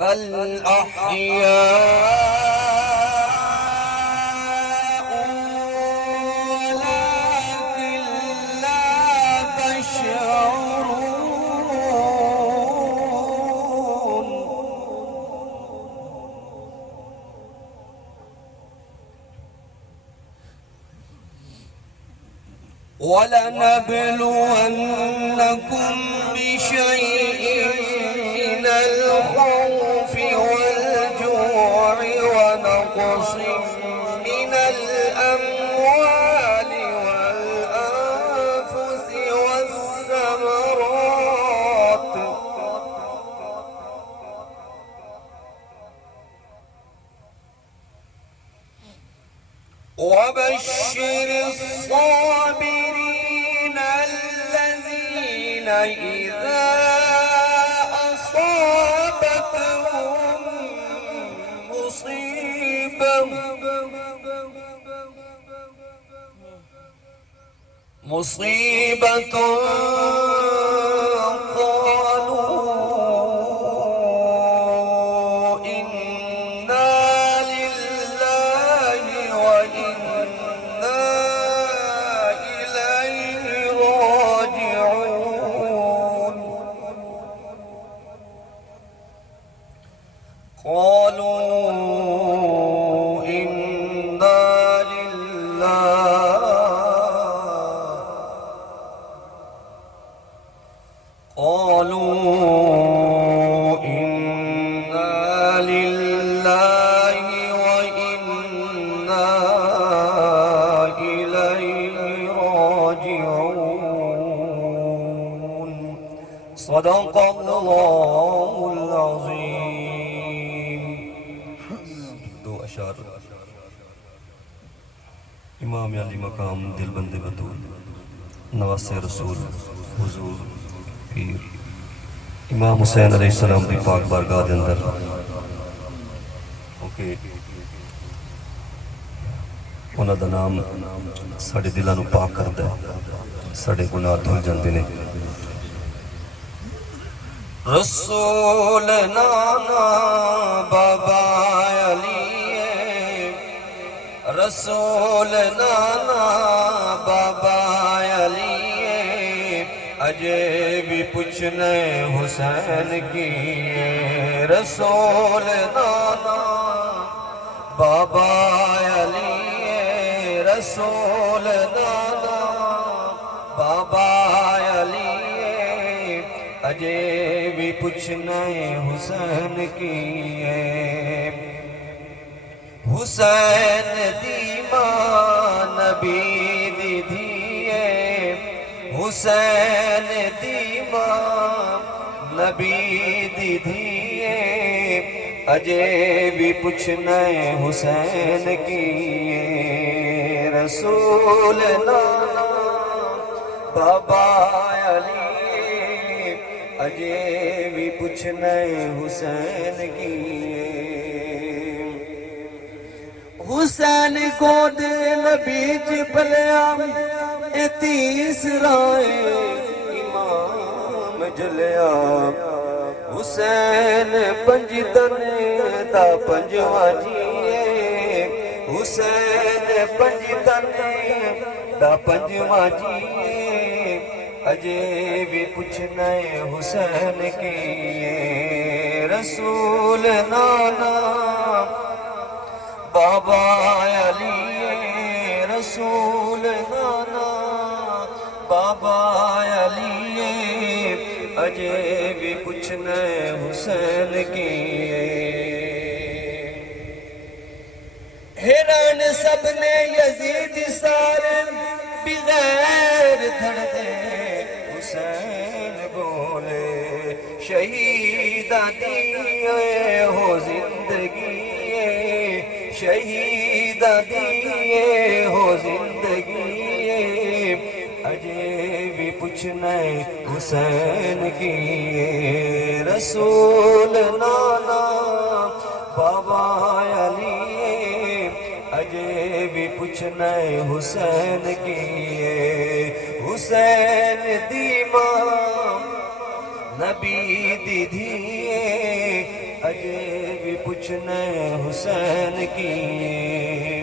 بل أحياء ولكن لا تشعرون ولنبلونكم بشيء من الخوف والجوع ونقص من الأموال والأنفس والثمرات وبشر الصابرين الذين إذا أصابتهم مصيبة قالوا إنا لله وإنا إليه راجعون قالوا إنا لله وإنا إليه راجعون صدق الله العظيم. دو اشعار امام علی مقام دل بند بطول نواس رسول حضور پیر امام حسین علیہ السلام دی پاک بارگاہ دے اندر انہاں دا نام ساڑے دلاں نو پاک کردا ہے، ساڑے گناہ دھل جاندے نے. رسول نانا بابا علی رسول نانا بابا علی اجے بھی پوچھنے حسین کی رسول نانا بابا علی رسول نانا بابا علی اجے بھی پوچھنے حسین کی حسین دی ماں نبی دی دھیے حسین دی ماں نبی دی دھیے اجے بھی پوچھنے حسین کی رسول نانا بابا علی اجے بھی پوچھنے حسین کی حسین گود نبی جی پلیا اے تیسرا امام جلیا حسین پنجتن دا پنجواں جیے حسین پنجتن دا پنجواں جیے اجے بھی پوچھنے حسین کی رسول نانا بابا علی رسول نانا بابا علی اجے بھی پوچھنے حسین کی حیران سب نے یزید سارے بغیر دھڑتے حسین بولے شہید دیئے ہو زندگی شہید دیئے ہو زندگی اجے بھی پوچھنے حسین کی رسول نانا بابا علی اجے بھی پوچھنے حسین کی حسین دی ماں نبی دی دھیے اجے بھی پوچھنے حسین کی